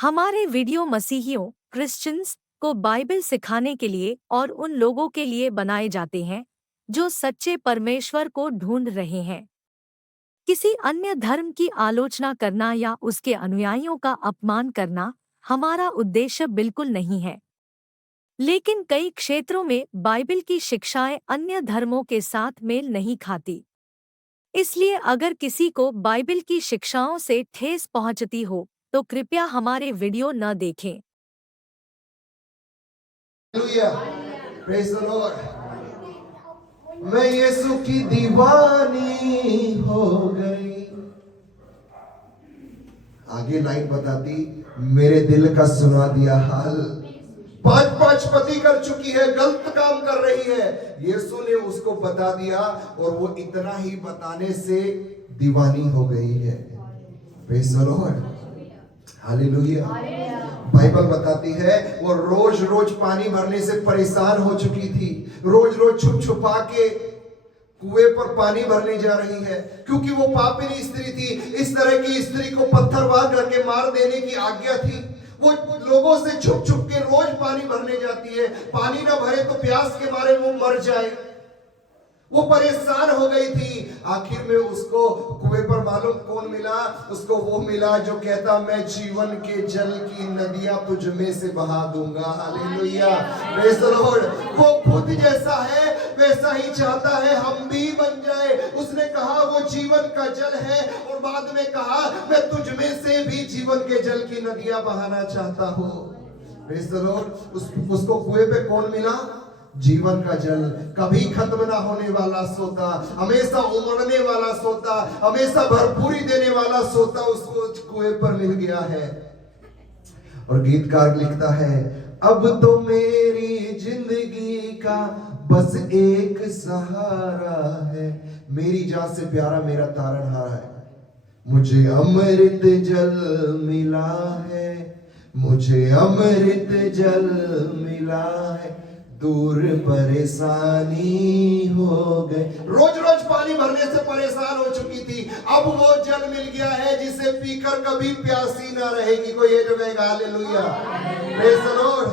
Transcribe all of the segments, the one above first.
हमारे video मसीहियों Christians को Bible सिखाने के लिए और उन लोगों के लिए बनाए जाते हैं जो सच्चे परमेश्वर को ढूंढ रहे हैं। किसी अन्य धर्म की आलोचना करना या उसके अनुयायियों का अपमान करना हमारा उद्देश्य बिल्कुल नहीं है। लेकिन कई क्षेत्रों में बाइबल की शिक्षाएं अन्य धर्मों के साथ मेल नहीं खाती। इसलिए अगर किसी को बाइबल की शिक्षाओं से ठेस पहुंचती हो तो कृपया हमारे वीडियो न देखें। Hallelujah. Praise the Lord. मैं यीशु की दीवानी हो गई। आगे लाइन बताती, मेरे दिल का सुना दिया हाल। 5 पति कर चुकी है, गलत काम कर रही है। यीशु ने उसको बता दिया और वो इतना ही बताने से दीवानी हो गई है। Praise the Lord. Hallelujah. Bible बताती है वो रोज रोज पानी भरने से परेशान हो चुकी थी। रोज रोज छुप छुपा के कुएं पर पानी भरने जा रही है, क्योंकि वो पापिनी स्त्री थी। इस तरह की स्त्री को पत्थर वार करके मार देने की आज्ञा थी। वो लोगों से छुप छुप के रोज पानी भरने जाती है। पानी ना भरे तो प्यास के मारे वो मर जाए। वो परेशान हो गई थी। आखिर में उसको कुएं पर मालूम कौन मिला? उसको वो मिला जो कहता, मैं जीवन के जल की नदियां तुझ में से बहा दूंगा। Hallelujah, praise the Lord. वो खुद जैसा है वैसा ही चाहता है हम भी बन जाए। उसने कहा वो जीवन का जल है और बाद में कहा मैं तुझ में से भी जीवन के जल की नदियां बहाना चाहता हूं। Praise the Lord. उसको कुएं पे कौन मिला? जीवन का जल, कभी खत्म ना होने वाला सोता, हमेशा उमड़ने वाला सोता, हमेशा भरपूरी देने वाला सोता उसको कुएं पर मिल गया है। और गीतकार लिखता है, अब तो मेरी जिंदगी का बस एक सहारा है, मेरी जान से प्यारा मेरा तारनहार है। मुझे अमृत जल मिला है, मुझे अमृत जल मिला है, दूर परेशानी हो गए। रोज रोज पानी भरने से परेशान हो चुकी थी। अब वो जल मिल गया है जिसे पीकर कभी प्यासी ना रहेगी। कोई ये जगह हालेलुया, प्रेज द लॉर्ड।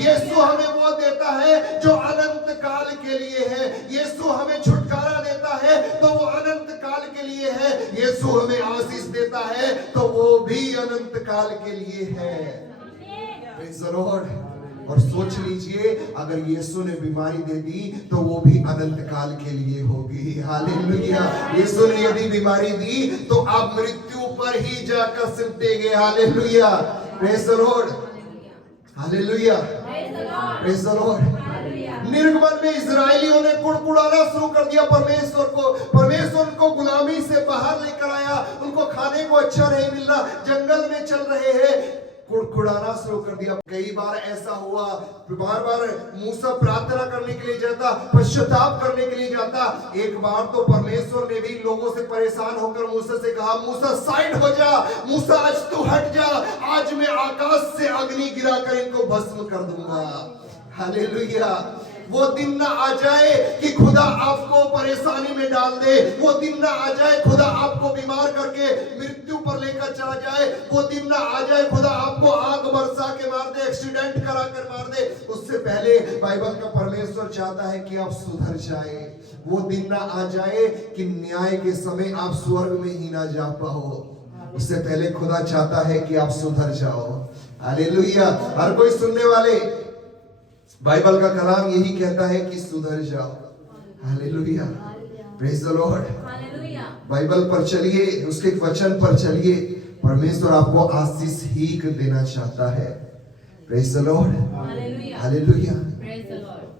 यीशु हमें वो देता है जो अनंत काल के लिए है। यीशु हमें छुटकारा देता है तो वो अनंत काल के लिए है। यीशु हमें आशीष देता है तो वो भी अनंत काल के लिए है। Praise the Lord. और सोच लीजिए, अगर यीशु ने बीमारी दे दी तो वो भी अनंत काल के लिए होगी। हालेलुया। यीशु ने यदि बीमारी दी तो आप मृत्यु पर ही जाकर सिमटेंगे। Hallelujah, praise the Lord. Hallelujah, praise the Lord. निर्गमन में इजरायलियों ने कुड़कुड़ाना शुरू कर दिया परमेश्वर को। परमेश्वर उनको गुलामी से बाहर लेकर आया। उनको खाने को अच्छा नहीं मिल रहा, जंगल में चल रहे हैं, कुड़कुड़ाना शुरू कर दिया। कई बार ऐसा हुआ, बार बार मूसा प्रार्थना करने के लिए जाता, पश्चाताप करने के लिए जाता। एक बार तो परमेश्वर ने भी लोगों से परेशान होकर मूसा से कहा, मूसा साइड हो जा, मूसा आज तू हट जा, आज मैं आकाश से अग्नि गिराकर इनको भस्म कर दूंगा। हालेलुया। वो दिन ना आ जाए कि खुदा आपको परेशानी में डाल दे। वो दिन ना आ जाए खुदा आपको बीमार करके मृत्यु पर लेकर चला जाए। वो दिन ना आ जाए खुदा आपको आग बरसा के मार दे, एक्सीडेंट करा कर मार दे। उससे पहले बाइबल का परमेश्वर चाहता है कि आप सुधर जाए। वो दिन ना आ जाए कि न्याय के समय आप स्वर्ग में ही ना जा पाओ। उससे पहले खुदा चाहता है कि आप सुधर जाओ। हालेलुया। हर कोई सुनने वाले, बाइबल का कलाम यही कहता है कि सुधर जाओ। Hallelujah, praise the Lord. Bible पर चलिए, उसके वचन पर चलिए। परमेश्वर आपको आशीष ही देना चाहता है। Praise the Lord, hallelujah.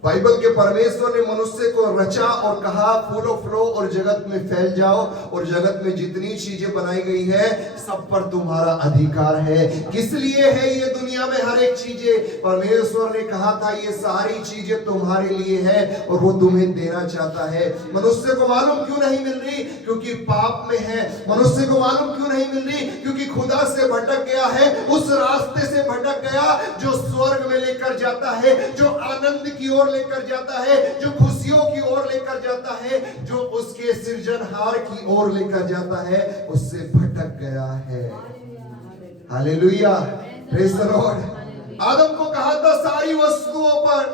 Bible के परमेश्वर ने मनुष्य को रचा और कहा फूलो फलो और जगत में फैल जाओ, और जगत में जितनी चीजें बनाई गई है सब पर तुम्हारा अधिकार है। किस लिए है ये दुनिया में हर एक चीजें? परमेश्वर ने कहा था ये सारी चीजें तुम्हारे लिए है और वो तुम्हें देना चाहता है। मनुष्य को मालूम क्यों नहीं मिल रही? क्योंकि पाप में है। मनुष्य को मालूम क्यों नहीं मिल रही? क्योंकि खुदा से भटक गया है, उस रास्ते से भटक गया जो स्वर्ग में लेकर जाता है, जो आनंद की ओर लेकर जाता है, जो खुशियों की ओर लेकर जाता है, जो उसके सृजनहार की ओर लेकर जाता है, उससे भटक गया है। Hallelujah, praise the Lord. आदम को कहा था सारी वस्तुओं पर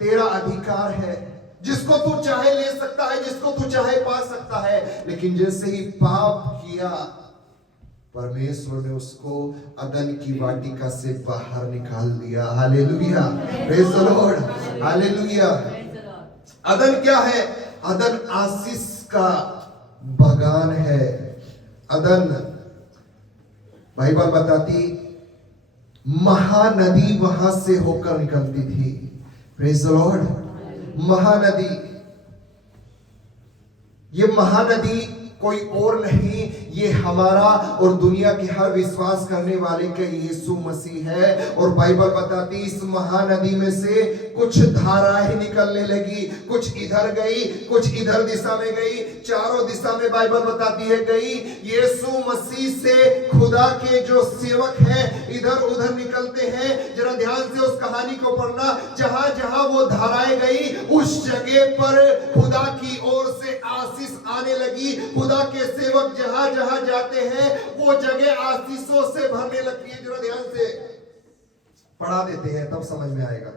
तेरा अधिकार है, जिसको तू चाहे ले सकता है, जिसको तू चाहे पा सकता है। लेकिन जैसे ही पाप किया, परमेश्वर ने उसको अदन की वाटिका से बाहर निकाल दिया। Hallelujah, praise the Lord, hallelujah. अदन क्या है? अदन आशीष का बगान है। अदन, बाइबल बताती, महानदी वहां से होकर निकलती थी। Praise the Lord. महानदी, ये महानदी कोई और नहीं, ये हमारा और दुनिया के हर विश्वास करने वाले का यीशु मसीह है। और बाइबल बताती इस महानदी में से कुछ धाराएं निकलने लगी, कुछ इधर गई, कुछ इधर दिशा में गई, चारों दिशा में बाइबल बताती है गई। यीशु मसीह से खुदा के जो सेवक हैं इधर उधर निकलते हैं। जरा ध्यान से उस कहानी को पढ़ना। जहां जहां वो धाराएं गई, उस जगह पर खुदा की ओर से आशीष आने लगी। खुदा के सेवक जहां जहां जाते हैं वो जगह आशीषों से भरने लगती है। जरा ध्यान से पढ़ा देते हैं, तब समझ में आएगा।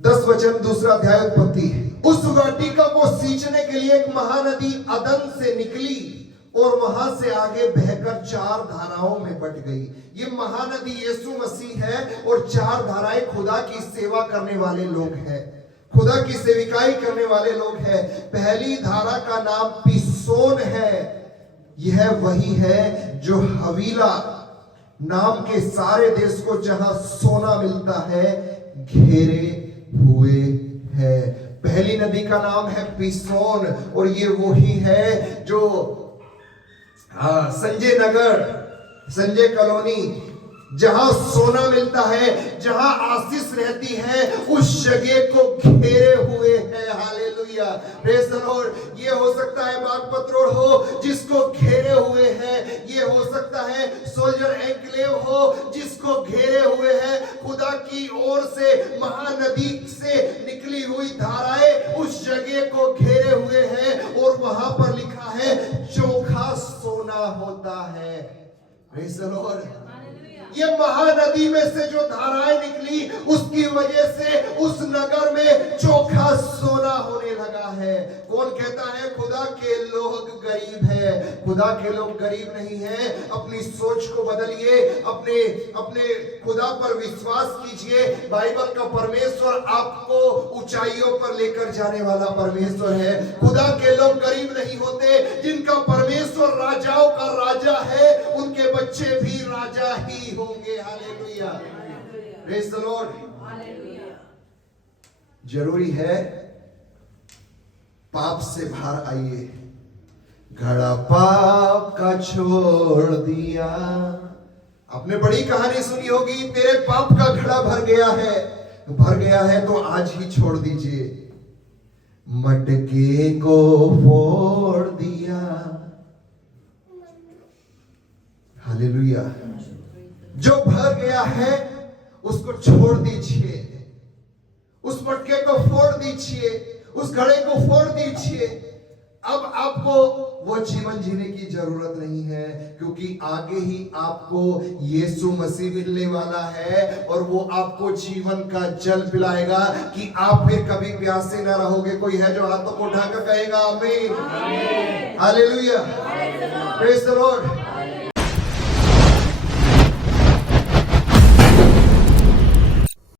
10 वचन, दूसरा अध्याय उत्पत्ति। उस वाटिका को सींचने के लिए एक महानदी अदन से निकली और वहां से आगे बहकर 4 धाराओं में बट गई। ये महानदी यीशु मसीह है और 4 धाराएं खुदा की सेवा करने वाले लोग हैं, खुदा की सेविकाई करने वाले लोग हैं। पहली धारा का नाम पिसोन है। यह वही है जो हवीला नाम के सारे देश को, जहां सोना मिलता है, घेरे हुए है। पहली नदी का नाम है पिसोन और ये वही है जो संजय नगर, संजय कॉलोनी, जहां सोना मिलता है, जहां आशीष रहती है, उस जगह को घेरे हुए है। Hallelujah, praise the Lord. ये हो सकता है बागपत रोड हो जिसको घेरे हुए है, ये हो सकता है सोल्जर एनक्लेव हो जिसको घेरे हुए है। खुदा की ओर से महानदी से निकली हुई धाराएं उस जगह को घेरे हुए हैं और वहां पर लिखा है चोखा सोना होता है। Praise the Lord. ये महानदी में से जो धाराएं निकली उसकी वजह से उस नगर में चोखा सोना होने लगा है। कौन कहता है खुदा के लोग गरीब है? खुदा के लोग गरीब नहीं है। अपनी सोच को बदलिए, अपने अपने खुदा पर विश्वास कीजिए। बाइबल का परमेश्वर आपको ऊंचाइयों पर लेकर जाने वाला परमेश्वर है। खुदा के लोग गरीब नहीं होते। जिनका परमेश्वर राजाओं का राजा है, उनके बच्चे भी राजा ही होंगे। Hallelujah, praise the Lord. जरूरी है पाप से बाहर आइए। घड़ा पाप का छोड़ दिया। आपने बड़ी कहानी सुनी होगी, तेरे पाप का घड़ा भर गया है, भर गया है तो आज ही छोड़ दीजिए। मटके को फोड़ दिया। हालेलुया। जो भर गया है उसको छोड़ दीजिए, उस मटके को फोड़ दीजिए, उस घड़े को फोड़ दीजिए। अब आपको वो जीवन जीने की जरूरत नहीं है, क्योंकि आगे ही आपको यीशु मसीह मिलने वाला है और वो आपको जीवन का जल पिलाएगा कि आप फिर कभी प्यासे ना रहोगे। कोई है जो हाथों को उठाकर कहेगा आमीन? Hallelujah, praise the Lord.